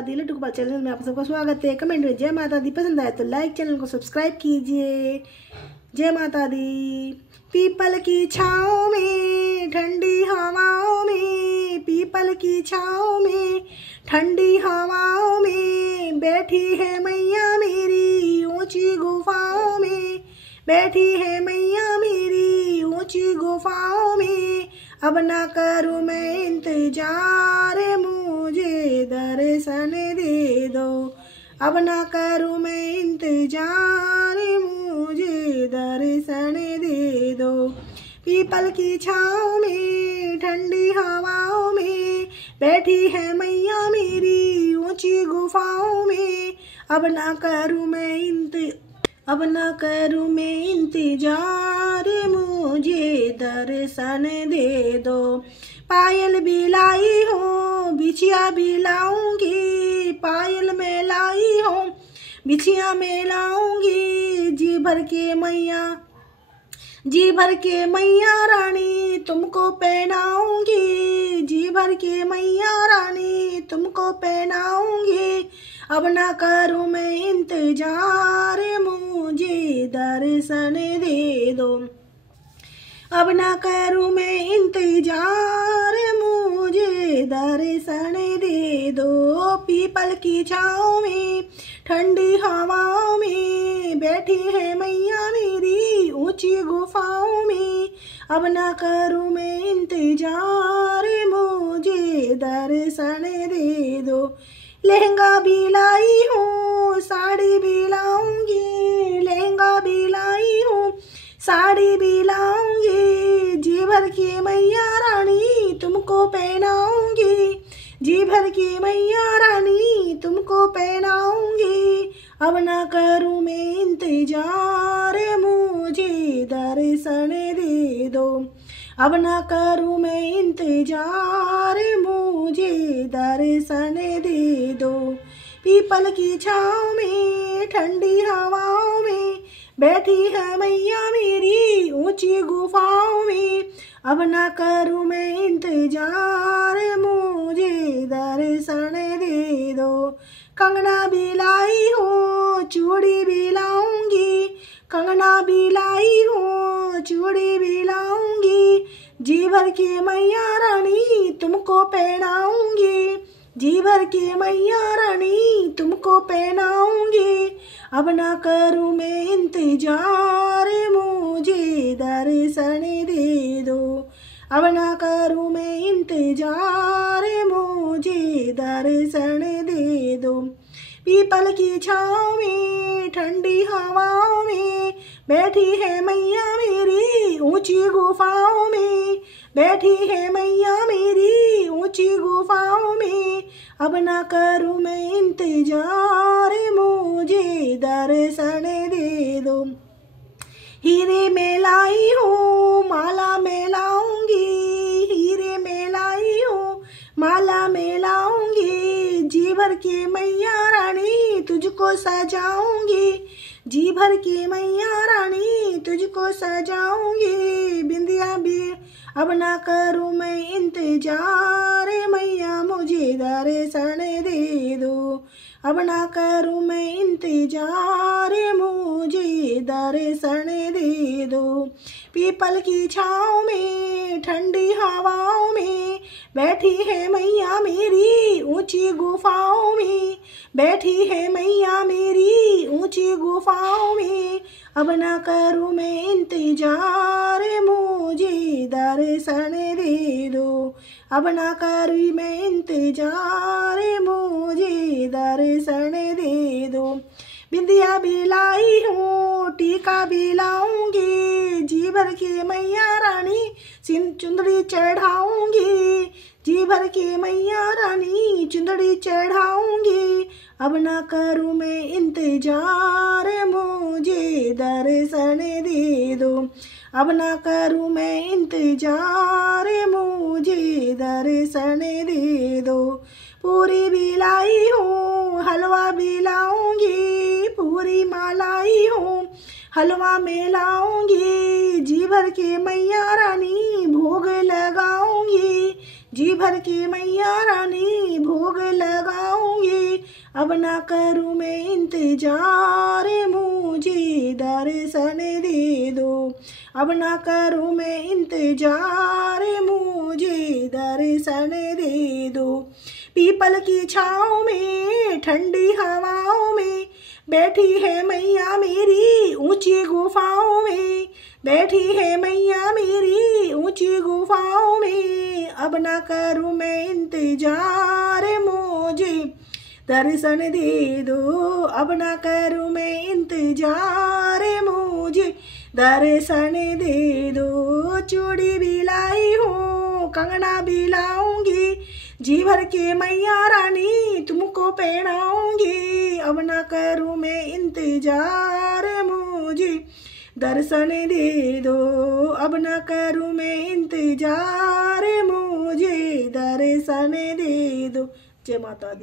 दी Laddu Gopal channel में आप सबका स्वागत है। कमेंट में जय माता दी पसंद आए तो लाइक, चैनल को सब्सक्राइब कीजिए। जय माता दी। पीपल की छाँव में ठंडी हवाओं में, पीपल की छाँव में ठंडी हवाओं में बैठी है मैया मेरी ऊंची गुफाओं में, बैठी है मैया मेरी ऊंची गुफाओं में। अब ना करूँ मैं इंतजार, मुझे दर्शन दे दो। अब ना करूँ मैं इंतजार, मुझे दर्शन दे दो। पीपल की छाँव में ठंडी हवाओं में बैठी है मैया मेरी ऊंची गुफाओं में। अब ना करूँ मैं इंतजार, मुझे दर्शन दे दो। पायल भी लाई हूँ बिछिया भी लाऊंगी, पायल में लाई हूँ बिछिया में लाऊंगी। जी भर के मैया रानी तुमको पहनाऊंगी, जी भर के मैया रानी तुमको पहनाऊंगी। अब ना करूँ मैं इंतजार, मुझे दर्शन दे दो। अब ना करूँ मैं इंतजार, मुझे दर्शन दे दो। पीपल की छाँव में ठंडी हवाओं में बैठी है मैया मेरी ऊंची गुफाओं में। अब ना करूँ मैं इंतजार, मुझे दर्शन दे दो। लहंगा भी लाई हूँ साड़ी भी लाऊंगी, लहंगा भी लाई हूँ साड़ी भी लाऊंगी। जी भर की मैया रानी तुमको पहनाऊंगी, जी भर की मैया रानी तुमको पहनाऊंगी। अब ना करूँ मैं इंतजार, मुझे दर्शन दे दो। अब ना करूँ मैं इंतजार, मुझे दर्शन दे दो। पीपल की छाँव में ठंडी हवाओं में बैठी है मैया मेरी ऊंची गुफाओं में। अब ना करूँ मैं इंतजार, मुझे दर्शन दे दो। कंगना भी लाई हूँ चूड़ी भी लाऊंगी, कंगना भी लाई हूँ चूड़ी भी लाऊंगी। जी भर की मैया रानी तुमको पहनाऊंगी, जी भर की मैया रानी तुमको पहनाऊंगी। अब ना करूँ मैं इंतजार, मुझे दर्शन दे दो। अब ना करूँ मैं इंतजार, मुझे दर्शन दे दो। पीपल की छाँव में ठंडी हवाओं में बैठी है मैया मेरी ऊंची गुफाओं में, बैठी है मैया मेरी ऊंची गुफाओं में। अब ना करूँ मैं इंतजार, मुझे दर्शन दे दो। हीरे में लाई हूँ माला में लाऊंगी, हीरे में लाई हूँ माला में लाऊंगी। जी भर की मैया रानी तुझको सजाऊंगी, जी भर की मैया रानी तुझको सजाऊंगी। बिंदिया भी अब ना करूँ मैं इंतजार, मैया मुझे दर्शन दे दो। अब ना करूँ मैं इंतजार, मुझे दर्शन दे दो। पीपल की छाँव में ठंडी हवाओं में बैठी है मैया मेरी ऊंची गुफाओं में, बैठी है मैया मेरी ऊंची गुफाओं में। अब ना करूँ मैं इंतजार, मुझे दर्शन दे दो। अब ना करूँ मैं इंतजार, मुझे दर्शन दे दो। बिंदिया भी लाई हूँ टीका भी लाऊंगी, जी भर की मैया रानी चुंदड़ी चढ़ाऊंगी, जी भर की मैया रानी चुंदड़ी चढ़ाऊंगी। अब ना करूँ मैं इंतजार, मुझे दर्शन दे दो। अब ना करूँ मैं इंतजार, मुझे दर्शन दे दो। पूरी भी लाई हूँ हलवा भी लाऊंगी, पूरी मलाई हूँ हलवा में लाऊंगी। जी भर के मैया रानी भोग लगाऊंगी, जी भर के मैया रानी भोग लगाऊंगी। अब ना करूँ मैं इंतजार, मुझे दर्शन दे दो। अब ना करूँ मैं इंतजार, मुझे दर्शन दे दो। पीपल की छाँव में ठंडी हवाओं में बैठी है मैया मेरी ऊंची गुफाओं में, बैठी है मैया मेरी ऊंची गुफाओं में। अब ना करूँ मैं इंतजार, मुझे दर्शन दे दो। अब ना करूँ मैं इंतजार, मुझे दर्शन दे दो। चूड़ी भी लाई हूँ, कंगना भी लाऊंगी, जी भर के मैया रानी तुमको पहनाऊंगी। अब ना करूँ मैं इंतजार, मुझे दर्शन दे दो। अब ना करूँ मैं इंतजार, मुझे दर्शन दे दो। जय माता दी।